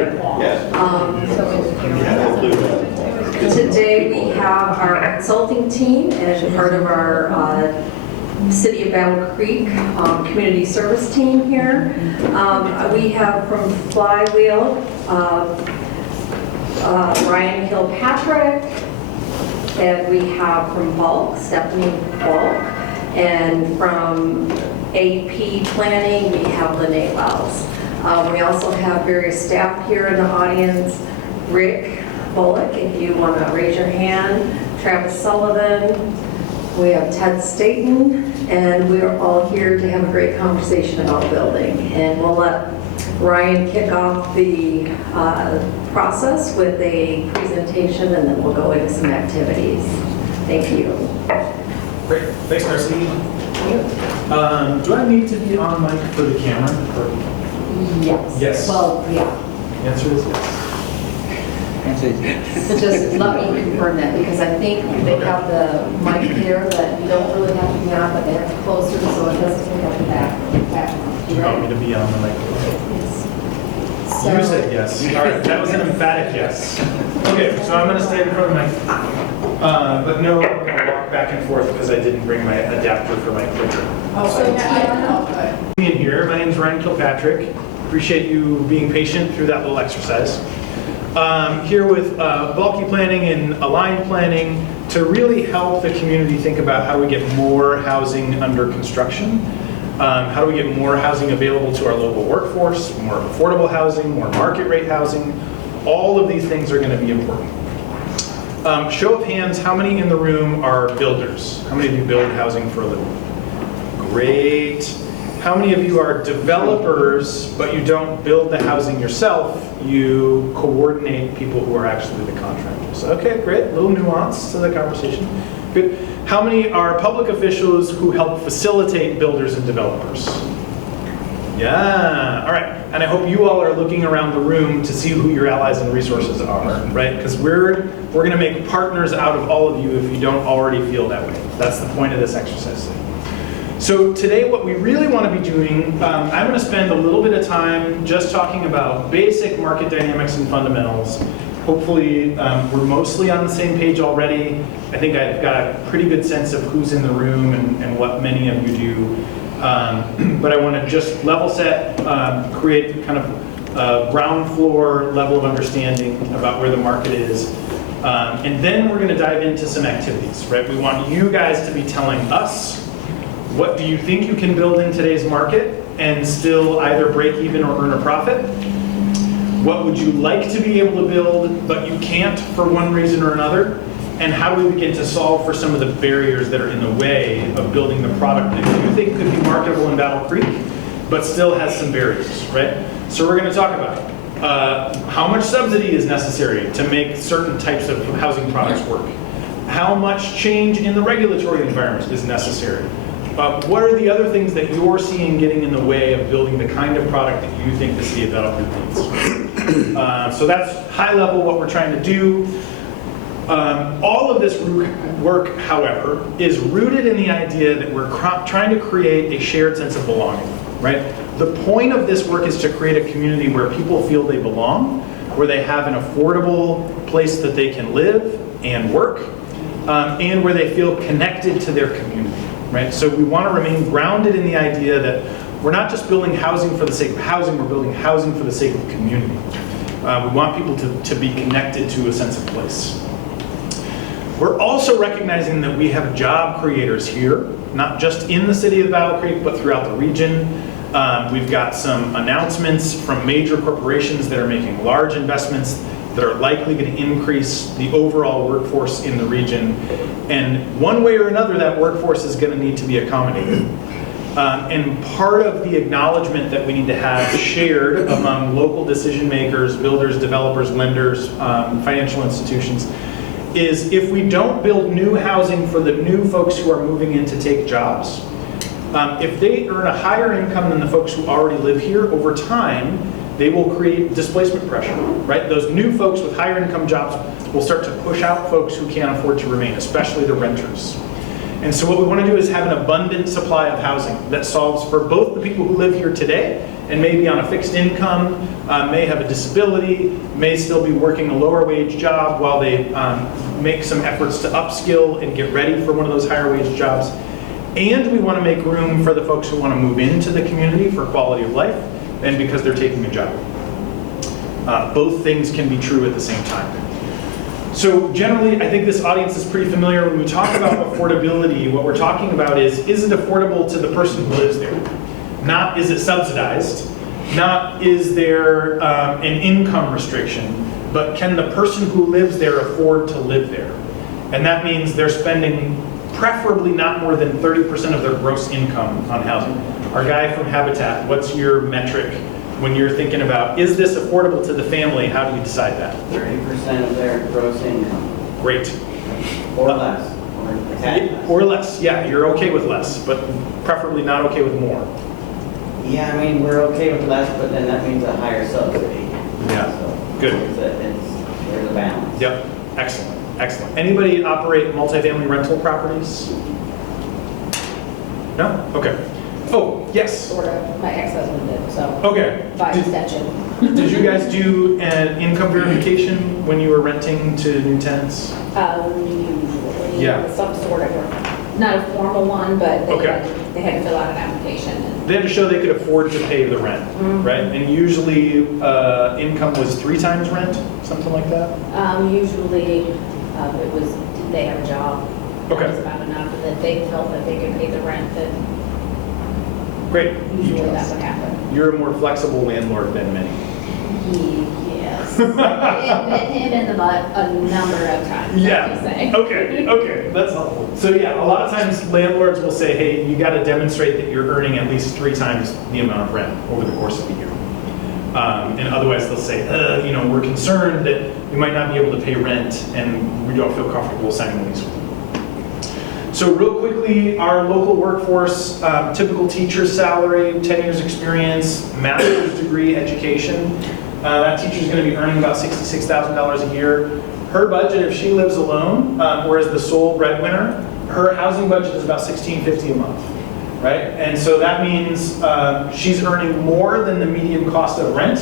Good. Today we have our consulting team as part of our City of Battle Creek community service team here. We have from Flywheel, Ryan Kilpatrick, and we have from Bulk, Stephanie Bulk, and from AP Planning, we have Lene Wells. We also have various staff here in the audience. Rick Bullock, if you want to raise your hand. Travis Sullivan. We have Ted Staten, and we are all here to have a great conversation about building. And we'll let Ryan kick off the process with a presentation, and then we'll go into some activities. Thank you. Great. Thanks, Darcy. Do I need to be on mic for the camera? Or? Yes. Yes. Well, yeah. The answer is yes. So just let me confirm that, because I think they have the mic there that you don't really have to be on, but they have to closer so it doesn't pick up the background. Do you want me to be on the mic? Yes. You said yes. All right, that was an emphatic yes. Okay, so I'm going to stay in front of my, but no, I'm going to walk back and forth because I didn't bring my adapter for my clicker. Oh, so yeah. Being here, my name is Ryan Kilpatrick. Appreciate you being patient through that little exercise. Here with bulky planning and aligned planning to really help the community think about how do we get more housing under construction. How do we get more housing available to our local workforce, more affordable housing, more market rate housing. All of these things are going to be important. Show of hands, how many in the room are builders? How many of you build housing for a living? Great. How many of you are developers, but you don't build the housing yourself? You coordinate people who are actually the contractors. Okay, great. A little nuance to the conversation. Good. How many are public officials who help facilitate builders and developers? Yeah, all right. And I hope you all are looking around the room to see who your allies and resources are, right? Because we're going to make partners out of all of you if you don't already feel that way. That's the point of this exercise. So today what we really want to be doing, I'm going to spend a little bit of time just talking about basic market dynamics and fundamentals. Hopefully we're mostly on the same page already. I think I've got a pretty good sense of who's in the room and what many of you do. But I want to just level set, create kind of a ground floor level of understanding about where the market is. And then we're going to dive into some activities, right? We want you guys to be telling us, what do you think you can build in today's market and still either break even or earn a profit? What would you like to be able to build, but you can't for one reason or another? And how do we begin to solve for some of the barriers that are in the way of building the product that you think could be marketable in Battle Creek, but still has some barriers, right? So we're going to talk about how much subsidy is necessary to make certain types of housing products work. How much change in the regulatory environment is necessary. What are the other things that you're seeing getting in the way of building the kind of product that you think the City of Battle Creek needs? So that's high level what we're trying to do. All of this work, however, is rooted in the idea that we're trying to create a shared sense of belonging, right? The point of this work is to create a community where people feel they belong, where they have an affordable place that they can live and work, and where they feel connected to their community. Right? So we want to remain grounded in the idea that we're not just building housing for the sake of housing, we're building housing for the sake of community. We want people to be connected to a sense of place. We're also recognizing that we have job creators here, not just in the City of Battle Creek, but throughout the region. We've got some announcements from major corporations that are making large investments that are likely going to increase the overall workforce in the region. And one way or another, that workforce is going to need to be accommodated. And part of the acknowledgement that we need to have shared among local decision makers, builders, developers, lenders, financial institutions, is if we don't build new housing for the new folks who are moving in to take jobs, if they earn a higher income than the folks who already live here, over time, they will create displacement pressure, right? Those new folks with higher income jobs will start to push out folks who can't afford to remain, especially the renters. And so what we want to do is have an abundant supply of housing that solves for both the people who live here today and may be on a fixed income, may have a disability, may still be working a lower wage job while they make some efforts to upskill and get ready for one of those higher wage jobs. And we want to make room for the folks who want to move into the community for quality of life and because they're taking a job. Both things can be true at the same time. So generally, I think this audience is pretty familiar. When we talk about affordability, what we're talking about is it affordable to the person who lives there? Not is it subsidized, not is there an income restriction, but can the person who lives there afford to live there? And that means they're spending preferably not more than 30% of their gross income on housing. Our guy from Habitat, what's your metric when you're thinking about, is this affordable to the family? How do you decide that? 30% of their gross income. Great. Or less. Or a tad less. Or less, yeah, you're okay with less, but preferably not okay with more. Yeah, I mean, we're okay with less, but then that means a higher subsidy. Yeah, So good. There's a balance. Yep, excellent, excellent. Anybody operate multifamily rental properties? No? Okay. Oh, yes. Sort of, my ex-husband did, so Okay. by extension. Did you guys do an income verification when you were renting to new tenants? Usually, Yeah. some sort of, not a formal one, but Okay. they had to fill out an application. They had to show they could afford to pay the rent, right? And usually income was 3 times rent, something like that? Usually, it was, did they have a job? Okay. That was about enough, and that they felt that they could pay the rent, that Great. usually that would happen. You're a more flexible landlord than many. Yes. It bit him in the butt a number of times, Yeah. let me say. Okay, that's helpful. So yeah, a lot of times landlords will say, hey, you got to demonstrate that you're earning at least 3 times the amount of rent over the course of a year. And otherwise they'll say, you know, we're concerned that we might not be able to pay rent and we don't feel comfortable signing a lease with you. So real quickly, our local workforce, typical teacher's salary, 10 years experience, master's degree education. That teacher's going to be earning about $66,000 a year. Her budget, if she lives alone, or as the sole breadwinner, her housing budget is about $1,650 a month, right? And so that means she's earning more than the median cost of rent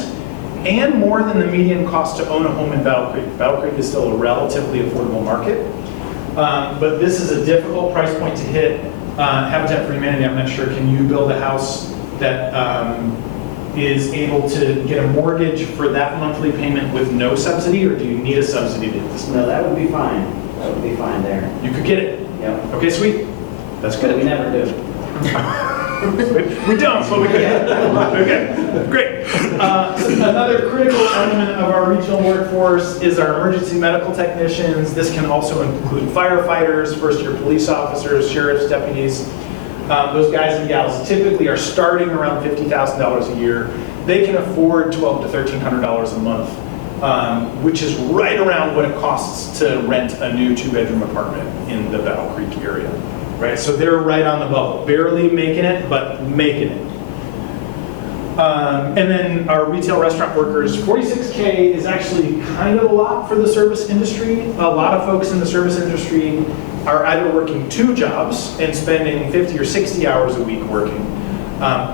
and more than the median cost to own a home in Battle Creek. Battle Creek is still a relatively affordable market. But this is a difficult price point to hit. Habitat for Humanity, I'm not sure, can you build a house that is able to get a mortgage for that monthly payment with no subsidy, or do you need a subsidy to hit this? No, that would be fine. That would be fine there. You could get it. Yep. Okay, sweet. That's But we good. never do. We don't, but we could. Okay, great. So another critical element of our regional workforce is our emergency medical technicians. This can also include firefighters, first-year police officers, sheriff's deputies. Those guys and gals typically are starting around $50,000 a year. They can afford $1,200 to $1,300 a month, which is right around what it costs to rent a new 2-bedroom apartment in the Battle Creek area. Right, so they're right on the bubble, barely making it, but making it. And then our retail restaurant workers, 46K is actually kind of a lot for the service industry. A lot of folks in the service industry are either working 2 jobs and spending 50 or 60 hours a week working,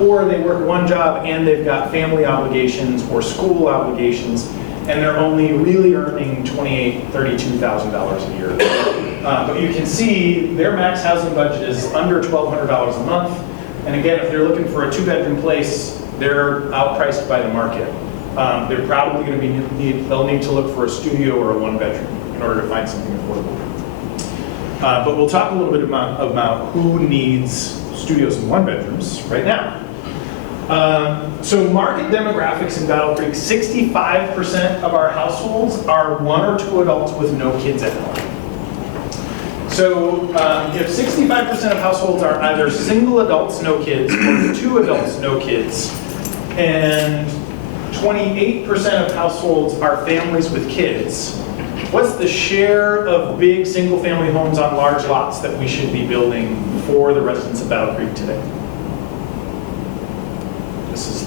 or they work 1 job and they've got family obligations or school obligations, and they're only really earning $28,000, $32,000 a year. But you can see their max housing budget is under $1,200 a month. And again, if they're looking for a 2-bedroom place, they're outpriced by the market. They're probably going to they'll need to look for a studio or a 1-bedroom in order to find something affordable. But we'll talk a little bit about who needs studios and 1-bedrooms right now. So market demographics in Battle Creek, 65% of our households are 1 or 2 adults with no kids at home. So if 65% of households are either single adults, no kids, or 2 adults, no kids, and 28% of households are families with kids, what's the share of big single-family homes on large lots that we should be building for the residents of Battle Creek today?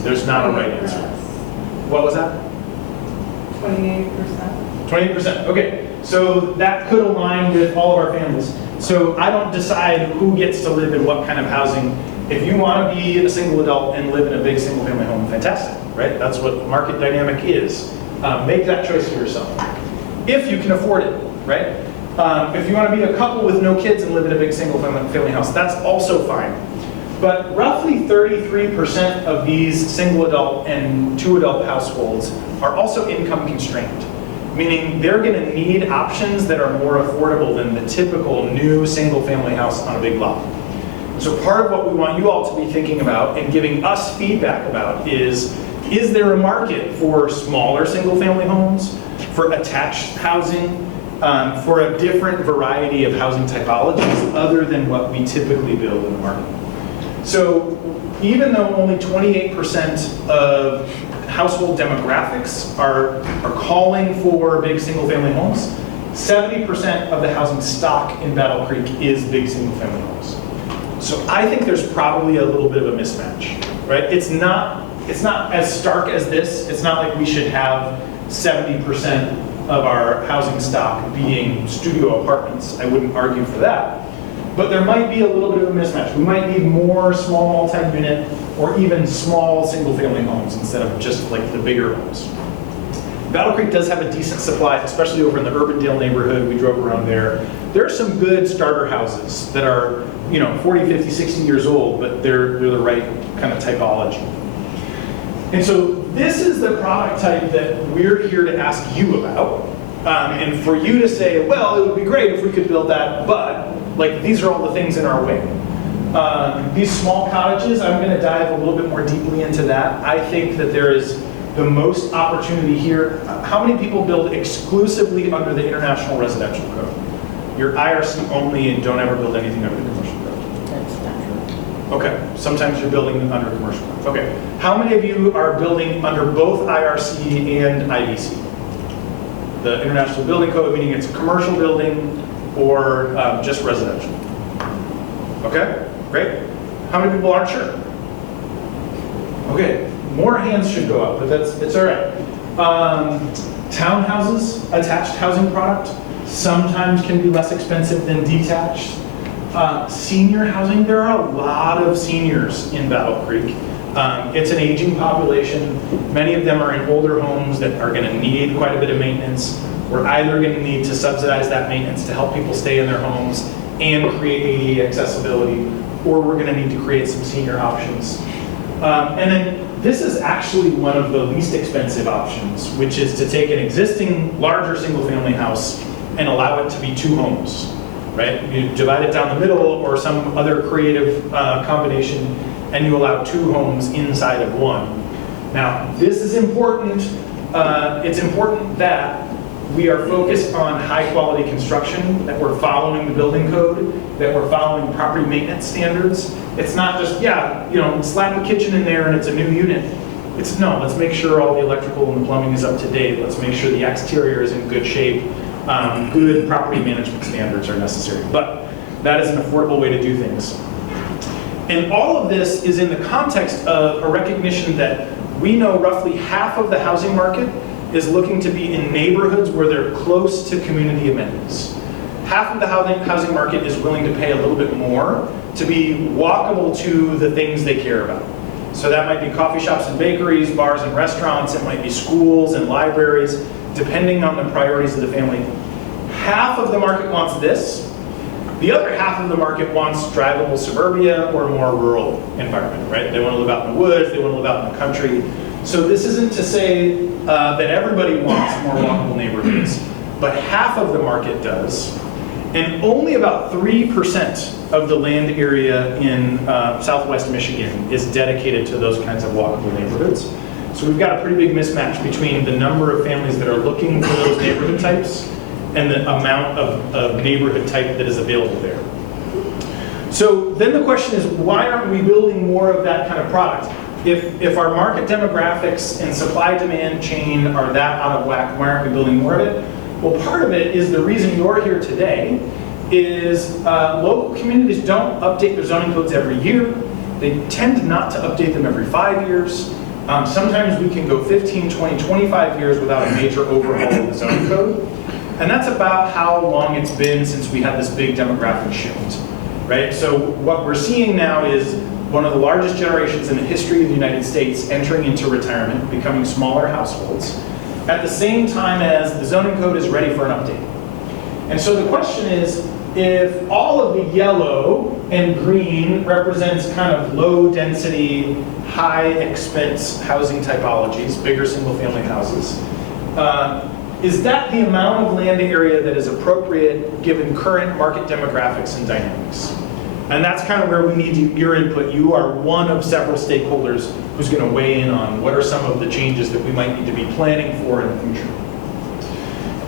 There's not a right answer. What was that? 28%. 28%, okay. So that could align with all of our families. So I don't decide who gets to live in what kind of housing. If you want to be a single adult and live in a big single family home, fantastic, right? That's what market dynamic is. Make that choice for yourself. If you can afford it, right? If you want to be a couple with no kids and live in a big single family house, that's also fine. But roughly 33% of these single adult and 2 adult households are also income constrained, meaning they're going to need options that are more affordable than the typical new single family house on a big lot. So part of what we want you all to be thinking about and giving us feedback about is there a market for smaller single family homes, for attached housing, for a different variety of housing typologies other than what we typically build in the market? So even though only 28% of household demographics are calling for big single family homes, 70% of the housing stock in Battle Creek is big single family homes. So I think there's probably a little bit of a mismatch, right? It's not as stark as this. It's not like we should have 70% of our housing stock being studio apartments. I wouldn't argue for that. But there might be a little bit of a mismatch. We might need more small multi-unit or even small single-family homes instead of just like the bigger homes. Battle Creek does have a decent supply, especially over in the Urbandale neighborhood. We drove around there. There are some good starter houses that are, 40, 50, 60 years old, but they're the right kind of typology. And so this is the product type that we're here to ask you about. And for you to say, well, it would be great if we could build that, but these are all the things in our way. These small cottages, I'm going to dive a little bit more deeply into that. I think that there is the most opportunity here. How many people build exclusively under the International Residential Code? You're IRC only and don't ever build anything under the commercial code. That's not true. Okay, sometimes you're building under commercial code. Okay, how many of you are building under both IRC and IBC? The International Building Code, meaning it's a commercial building or just residential? Okay, great. How many people aren't sure? Okay, more hands should go up, but it's all right. Townhouses, attached housing product, sometimes can be less expensive than detached. Senior housing, there are a lot of seniors in Battle Creek. It's an aging population. Many of them are in older homes that are going to need quite a bit of maintenance. We're either going to need to subsidize that maintenance to help people stay in their homes and create ADA accessibility, or we're going to need to create some senior options. And then this is actually one of the least expensive options, which is to take an existing larger single-family house and allow it to be 2 homes, right? You divide it down the middle or some other creative combination, and you allow 2 homes inside of 1. Now, this is important. It's important that we are focused on high-quality construction, that we're following the building code, that we're following property maintenance standards. It's not just, slap a kitchen in there and it's a new unit. No, let's make sure all the electrical and the plumbing is up to date. Let's make sure the exterior is in good shape. Good property management standards are necessary. But that is an affordable way to do things. And all of this is in the context of a recognition that we know roughly half of the housing market is looking to be in neighborhoods where they're close to community amenities. Half of the housing market is willing to pay a little bit more to be walkable to the things they care about. So that might be coffee shops and bakeries, bars and restaurants, it might be schools and libraries, depending on the priorities of the family. Half of the market wants this. The other half of the market wants drivable suburbia or more rural environment, right? They want to live out in the woods, they want to live out in the country. So this isn't to say that everybody wants more walkable neighborhoods, but half of the market does. And only about 3% of the land area in southwest Michigan is dedicated to those kinds of walkable neighborhoods. So we've got a pretty big mismatch between the number of families that are looking for those neighborhood types and the amount of neighborhood type that is available there. So then the question is, why aren't we building more of that kind of product? If our market demographics and supply-demand chain are that out of whack, why aren't we building more of it? Well, part of it is the reason you're here today is local communities don't update their zoning codes every year. They tend not to update them every 5 years. Sometimes we can go 15, 20, 25 years without a major overhaul of the zoning code. And that's about how long it's been since we had this big demographic shift, right? So what we're seeing now is one of the largest generations in the history of the United States entering into retirement, becoming smaller households, at the same time as the zoning code is ready for an update. And so the question is, if all of the yellow and green represents kind of low density, high expense housing typologies, bigger single family houses, is that the amount of land area that is appropriate given current market demographics and dynamics? And that's kind of where we need your input. You are one of several stakeholders who's going to weigh in on what are some of the changes that we might need to be planning for in the future.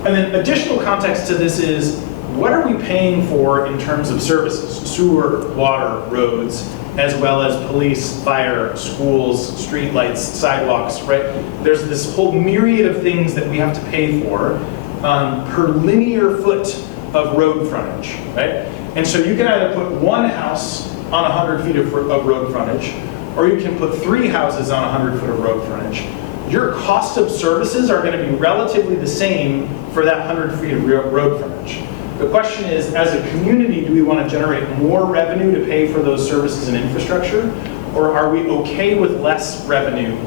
And then additional context to this is, what are we paying for in terms of services? Sewer, water, roads, as well as police, fire, schools, street lights, sidewalks, right? There's this whole myriad of things that we have to pay for per linear foot of road frontage, right? And so you can either put one house on 100 feet of road frontage, or you can put 3 houses on 100 foot of road frontage. Your cost of services are going to be relatively the same for that 100 feet of road frontage. The question is, as a community, do we want to generate more revenue to pay for those services and infrastructure? Or are we okay with less revenue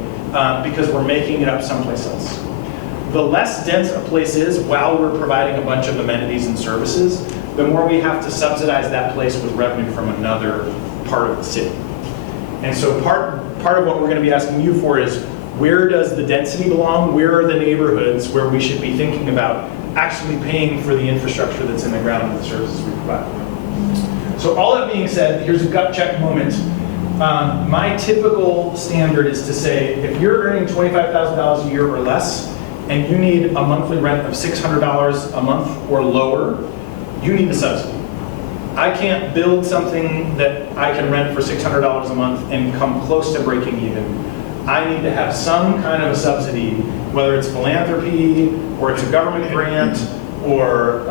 because we're making it up someplace else? The less dense a place is while we're providing a bunch of amenities and services, the more we have to subsidize that place with revenue from another part of the city. And so part of what we're going to be asking you for is, where does the density belong? Where are the neighborhoods where we should be thinking about actually paying for the infrastructure that's in the ground and the services we provide? So all that being said, here's a gut check moment. My typical standard is to say, if you're earning $25,000 a year or less, and you need a monthly rent of $600 a month or lower, you need a subsidy. I can't build something that I can rent for $600 a month and come close to breaking even. I need to have some kind of a subsidy, whether it's philanthropy, or it's a government grant, or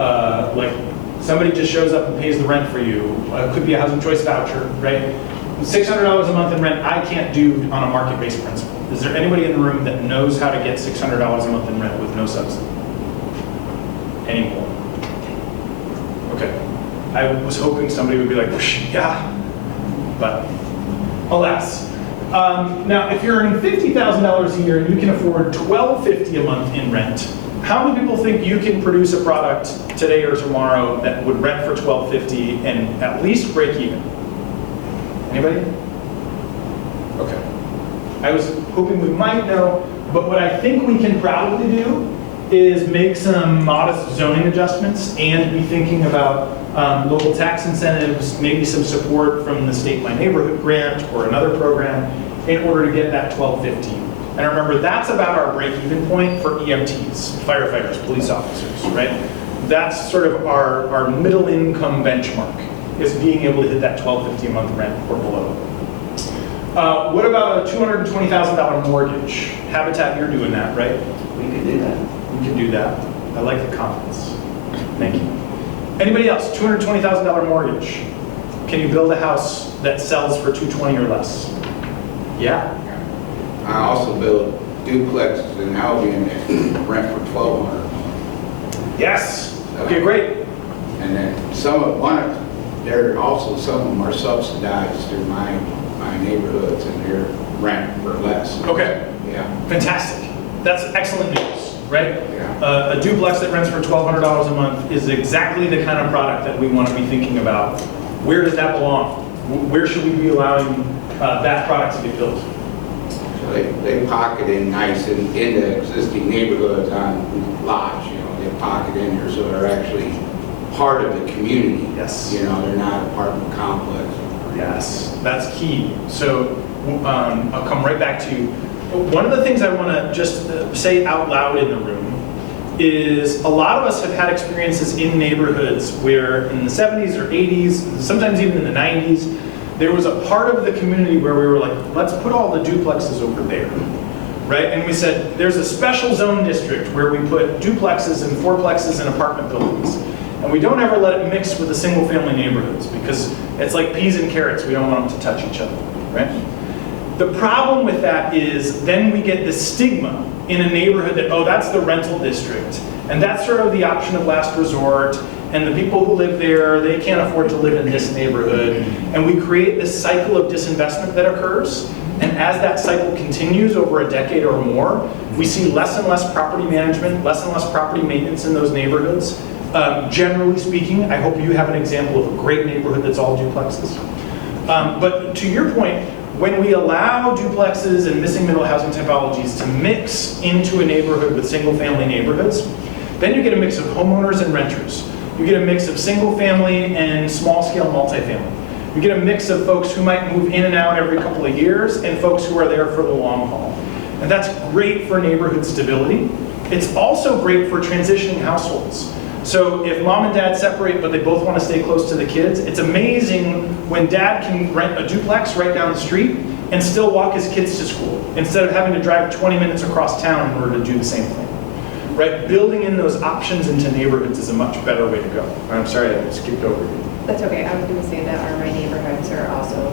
like somebody just shows up and pays the rent for you. It could be a housing choice voucher, right? $600 a month in rent, I can't do on a market-based principle. Is there anybody in the room that knows how to get $600 a month in rent with no subsidy? Anymore? Okay. I was hoping somebody would be like, yeah, but alas. Now, if you're earning $50,000 a year and you can afford $1,250 a month in rent, how many people think you can produce a product today or tomorrow that would rent for $1,250 and at least break even? Anybody? Okay. I was hoping we might know, but what I think we can probably do is make some modest zoning adjustments and be thinking about local tax incentives, maybe some support from the State My Neighborhood grant or another program in order to get that $1,250. And remember, that's about our break-even point for EMTs, firefighters, police officers, right? That's sort of our middle income benchmark, is being able to hit that $1,250 a month rent or below. What about a $220,000 mortgage? Habitat, you're doing that, right? We could do that. We can do that. I like the confidence. Thank you. Anybody else? $220,000 mortgage. Can you build a house that sells for $220,000 or less? Yeah. I also build duplexes in Albion that rent for $1,200. Yes. Okay, great. And then some of them are subsidized through my neighborhoods, and they're rent for less. Okay. Yeah. Fantastic. That's excellent news, right? Yeah. A duplex that rents for $1,200 a month is exactly the kind of product that we want to be thinking about. Where does that belong? Where should we be allowing that product to be built? So they pocket in nice in the existing neighborhoods on lots, they pocket in there, so they're actually part of the community. Yes. They're not apartment complex. Yes, that's key. So I'll come right back to one of the things I want to just say out loud in the room is a lot of us have had experiences in neighborhoods where in the 70s or 80s, sometimes even in the 90s, there was a part of the community where we were like, let's put all the duplexes over there, right? And we said, there's a special zone district where we put duplexes and fourplexes and apartment buildings. And we don't ever let it mix with the single family neighborhoods because it's like peas and carrots. We don't want them to touch each other, right? The problem with that is then we get this stigma in a neighborhood that, oh, that's the rental district. And that's sort of the option of last resort. and the people who live there, they can't afford to live in this neighborhood. And we create this cycle of disinvestment that occurs. And as that cycle continues over a decade or more, we see less and less property management, less and less property maintenance in those neighborhoods. Generally speaking, I hope you have an example of a great neighborhood that's all duplexes. But to your point, when we allow duplexes and missing middle housing typologies to mix into a neighborhood with single family neighborhoods, then you get a mix of homeowners and renters. You get a mix of single family and small scale multifamily. You get a mix of folks who might move in and out every couple of years and folks who are there for the long haul. And that's great for neighborhood stability. It's also great for transitioning households. So if mom and dad separate, but they both want to stay close to the kids, it's amazing when dad can rent a duplex right down the street and still walk his kids to school, instead of having to drive 20 minutes across town in order to do the same thing. Right? Building in those options into neighborhoods is a much better way to go. I'm sorry, I skipped over you. That's okay. I was going to say that my neighborhoods are also,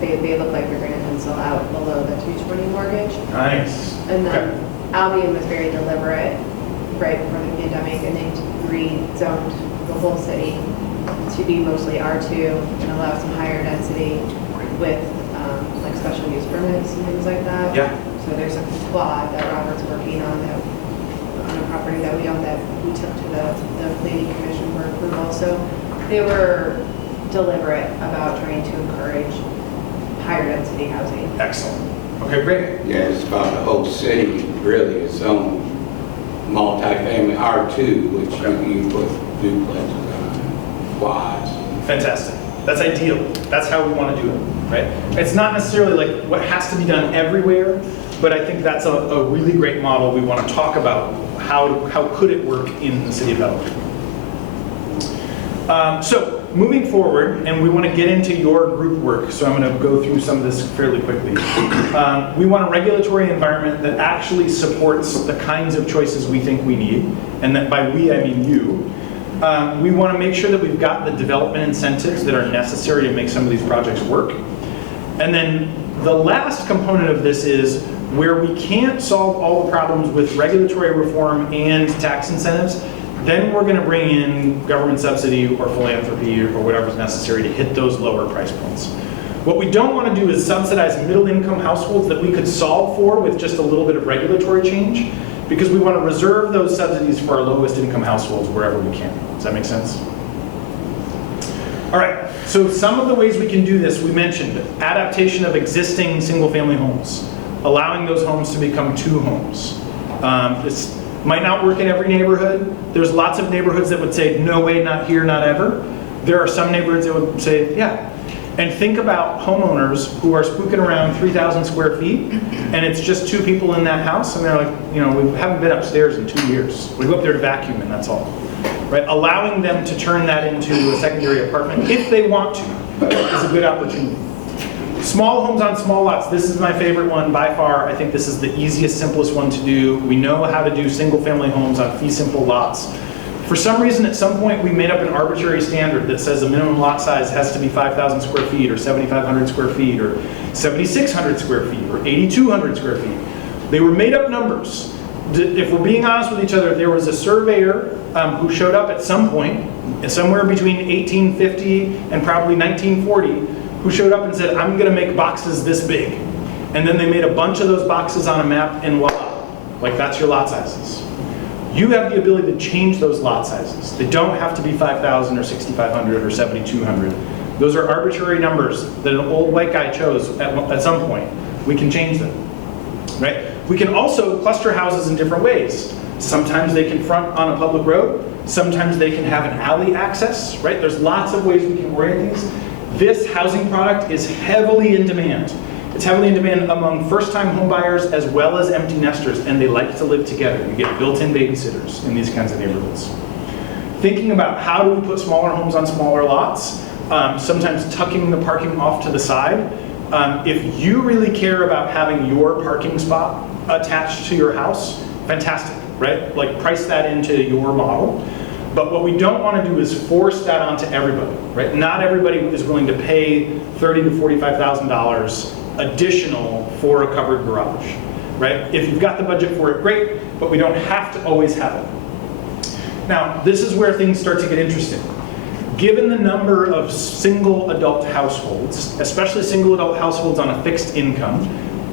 they look like they're going to pencil out below the 220 mortgage. Nice. And then Okay. Albion was very deliberate right before the pandemic, and they rezoned the whole city to be mostly R2 and allow some higher density with like special use permits and things like that. Yeah. So there's a quad that Robert's working on a property that we own that we took to the planning commission for approval. So they were deliberate about trying to encourage higher density housing. Excellent. Okay, great. Yeah, it's about the whole city, really, its own multifamily R2, which you put duplexes on, quads. Fantastic. That's ideal. That's how we want to do it, right? It's not necessarily like what has to be done everywhere, but I think that's a really great model. We want to talk about how could it work in the city of Bellevue. So moving forward, and we want to get into your group work, so I'm going to go through some of this fairly quickly. We want a regulatory environment that actually supports the kinds of choices we think we need, and that by we, I mean you. We want to make sure that we've got the development incentives that are necessary to make some of these projects work. And then the last component of this is where we can't solve all the problems with regulatory reform and tax incentives, then we're going to bring in government subsidy or philanthropy or whatever's necessary to hit those lower price points. What we don't want to do is subsidize middle income households that we could solve for with just a little bit of regulatory change, because we want to reserve those subsidies for our lowest income households wherever we can. Does that make sense? All right, so some of the ways we can do this, we mentioned adaptation of existing single family homes, allowing those homes to become two homes. This might not work in every neighborhood. There's lots of neighborhoods that would say, no way, not here, not ever. There are some neighborhoods that would say, yeah. And think about homeowners who are spooking around 3,000 square feet, and it's just two people in that house, and they're like, you know, we haven't been upstairs in 2 years. We go up there to vacuum, and that's all. Right? Allowing them to turn that into a secondary apartment, if they want to, is a good opportunity. Small homes on small lots, this is my favorite one by far. I think this is the easiest, simplest one to do. We know how to do single family homes on fee simple lots. For some reason, at some point, we made up an arbitrary standard that says the minimum lot size has to be 5,000 square feet, or 7,500 square feet, or 7,600 square feet, or 8,200 square feet. They were made up numbers. If we're being honest with each other, there was a surveyor who showed up at some point, somewhere between 1850 and probably 1940, who showed up and said, I'm going to make boxes this big. And then they made a bunch of those boxes on a map, and voila, like that's your lot sizes. You have the ability to change those lot sizes. They don't have to be 5,000 or 6,500 or 7,200. Those are arbitrary numbers that an old white guy chose at some point. We can change them, right? We can also cluster houses in different ways. Sometimes they can front on a public road. Sometimes they can have an alley access, right? There's lots of ways we can orient these. This housing product is heavily in demand. It's heavily in demand among first-time homebuyers as well as empty nesters, and they like to live together. You get built-in babysitters in these kinds of neighborhoods. Thinking about how do we put smaller homes on smaller lots, sometimes tucking the parking off to the side. If you really care about having your parking spot attached to your house, fantastic, right? Like price that into your model. But what we don't want to do is force that onto everybody, right? Not everybody is willing to pay $30,000 to $45,000 additional for a covered garage, right? If you've got the budget for it, great, but we don't have to always have it. Now, this is where things start to get interesting. Given the number of single adult households, especially single adult households on a fixed income,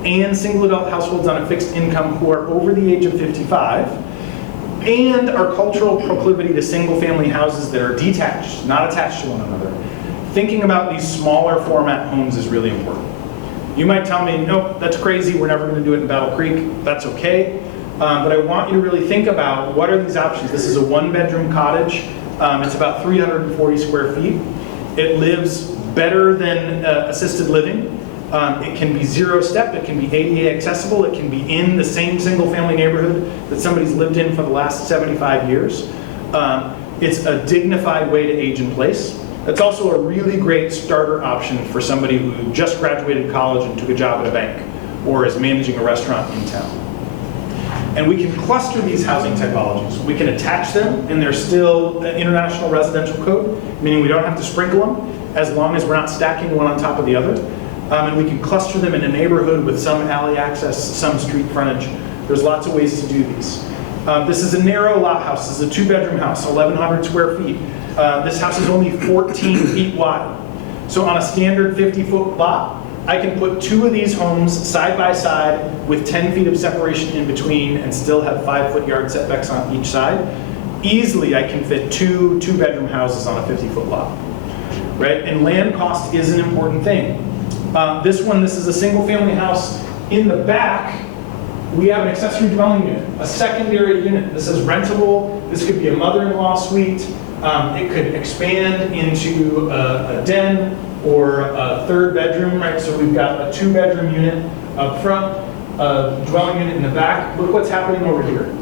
and single adult households on a fixed income who are over the age of 55, and our cultural proclivity to single family houses that are detached, not attached to one another, thinking about these smaller format homes is really important. You might tell me, nope, that's crazy, we're never gonna do it in Battle Creek. That's okay, but I want you to really think about what are these options. This is a 1-bedroom cottage. It's about 340 square feet. It lives better than assisted living. It can be 0-step, it can be ADA accessible, it can be in the same single family neighborhood that somebody's lived in for the last 75 years. It's a dignified way to age in place. It's also a really great starter option for somebody who just graduated college and took a job at a bank or is managing a restaurant in town. And we can cluster these housing typologies. We can attach them, and they're still International Residential Code, meaning we don't have to sprinkle them as long as we're not stacking one on top of the other. And we can cluster them in a neighborhood with some alley access, some street frontage. There's lots of ways to do these. This is a narrow lot house. This is a 2-bedroom house, 1,100 square feet. This house is only 14 feet wide. So on a standard 50-foot lot, I can put 2 of these homes side by side with 10 feet of separation in between and still have 5-foot yard setbacks on each side. Easily, I can fit 2 2-bedroom houses on a 50-foot lot, right? And land cost is an important thing. This is a single family house. In the back, we have an accessory dwelling unit, a secondary unit. This is rentable. This could be a mother-in-law suite. It could expand into a den or a 3rd bedroom, right? So we've got a 2-bedroom unit up front, a dwelling unit in the back. Look what's happening over here.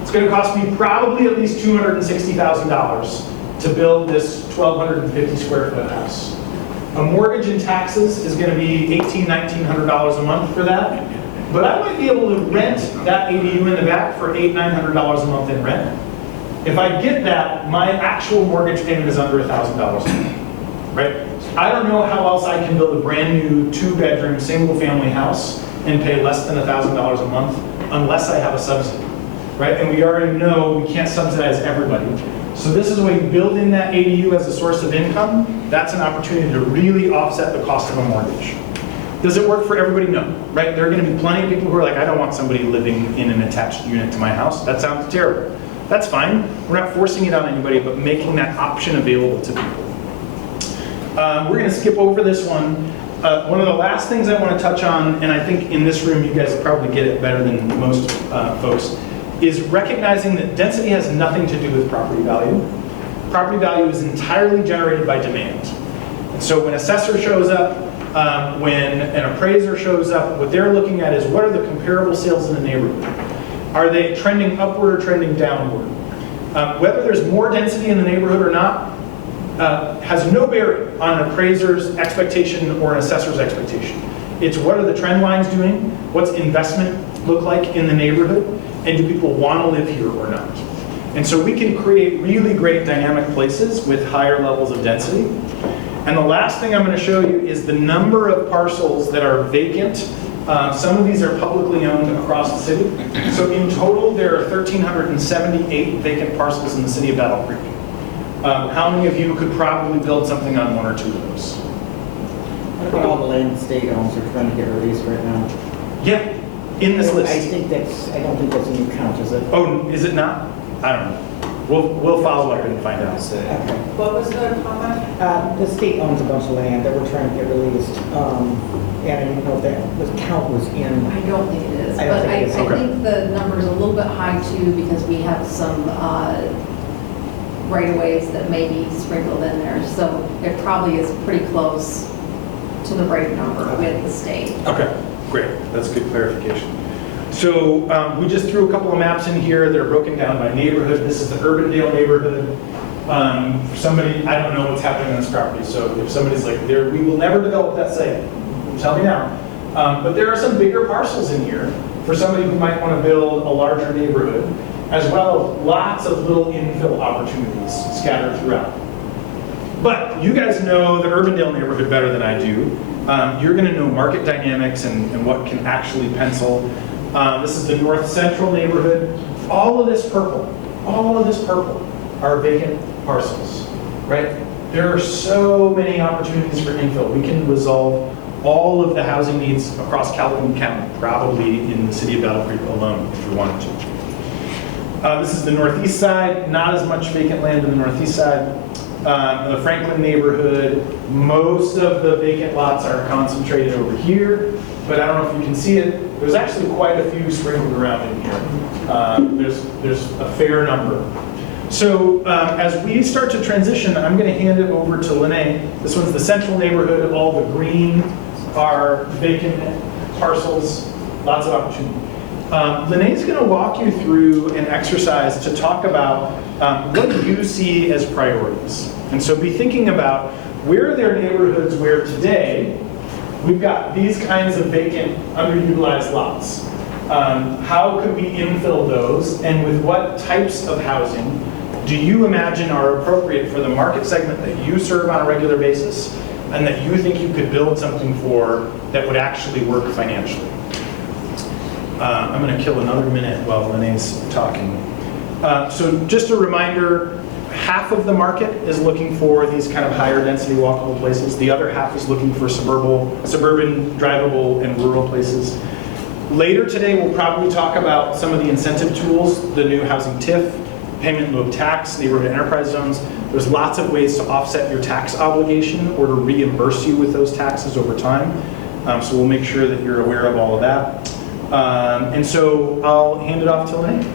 It's going to cost me probably at least $260,000 to build this 1,250 square foot house. A mortgage and taxes is going to be $1,800, $1,900 a month for that. But I might be able to rent that ADU in the back for $800, $900 a month in rent. If I get that, my actual mortgage payment is under $1,000 a month, right? I don't know how else I can build a brand new 2-bedroom, single-family house and pay less than $1,000 a month unless I have a subsidy, right? And we already know we can't subsidize everybody. So this is a way to build in that ADU as a source of income. That's an opportunity to really offset the cost of a mortgage. Does it work for everybody? No, right? There are going to be plenty of people who are like, I don't want somebody living in an attached unit to my house. That sounds terrible. That's fine. We're not forcing it on anybody, but making that option available to people. We're going to skip over this one. One of the last things I want to touch on, and I think in this room you guys probably get it better than most folks, is recognizing that density has nothing to do with property value. Property value is entirely generated by demand. And so when assessor shows up, when an appraiser shows up, what they're looking at is what are the comparable sales in the neighborhood? Are they trending upward or trending downward? Whether there's more density in the neighborhood or not has no bearing on an appraiser's expectation or an assessor's expectation. It's what are the trend lines doing? What's investment look like in the neighborhood? And do people want to live here or not? And so we can create really great dynamic places with higher levels of density. And the last thing I'm going to show you is the number of parcels that are vacant. Some of these are publicly owned across the city. So in total, there are 1,378 vacant parcels in the city of Battle Creek. How many of you could probably build something on 1 or 2 of those? What about all the land the state owns are trying to get released right now? Yeah, in this list. I don't think that's in your count, is it? Oh, is it not? I don't know. We'll follow up and find out. Okay. What was the comment? The state owns a bunch of land that we're trying to get released. And I didn't know if that the count was in. I don't think it is, I don't but think it is. I Okay. think the number's a little bit high too, because we have some right-of-ways that may be sprinkled in there. So it probably is pretty close to the right number with the state. Okay, great. That's good clarification. So we just threw a couple of maps in here. They're broken down by neighborhood. This is the Urbandale neighborhood. For somebody, I don't know what's happening on this property. So if somebody's like, we will never develop that site, tell me now. But there are some bigger parcels in here for somebody who might want to build a larger neighborhood, as well as lots of little infill opportunities scattered throughout. But you guys know the Urbandale neighborhood better than I do. You're going to know market dynamics and what can actually pencil. This is the North Central neighborhood. All of this purple all of this purple are vacant parcels, right? There are so many opportunities for infill. We can resolve all of the housing needs across Calhoun County, probably in the city of Battle Creek alone, if we wanted to. This is the northeast side, not as much vacant land in the northeast side. The Franklin neighborhood, most of the vacant lots are concentrated over here, but I don't know if you can see it. There's actually quite a few sprinkled around in here. There's a fair number. So as we start to transition, I'm going to hand it over to Lene. This one's the central neighborhood. All the green are vacant parcels, lots of opportunity. Lene's going to walk you through an exercise to talk about what you see as priorities. And so be thinking about where are there neighborhoods where today we've got these kinds of vacant, underutilized lots. How could we infill those, and with what types of housing do you imagine are appropriate for the market segment that you serve on a regular basis and that you think you could build something for that would actually work financially? I'm going to kill another minute while Lene's talking. So just a reminder, half of the market is looking for these kind of higher density walkable places. The other half is looking for suburban, drivable, and rural places. Later today, we'll probably talk about some of the incentive tools, the new housing TIF, payment in lieu of tax, neighborhood enterprise zones. There's lots of ways to offset your tax obligation or to reimburse you with those taxes over time. So we'll make sure that you're aware of all of that. And so I'll hand it off to Lene.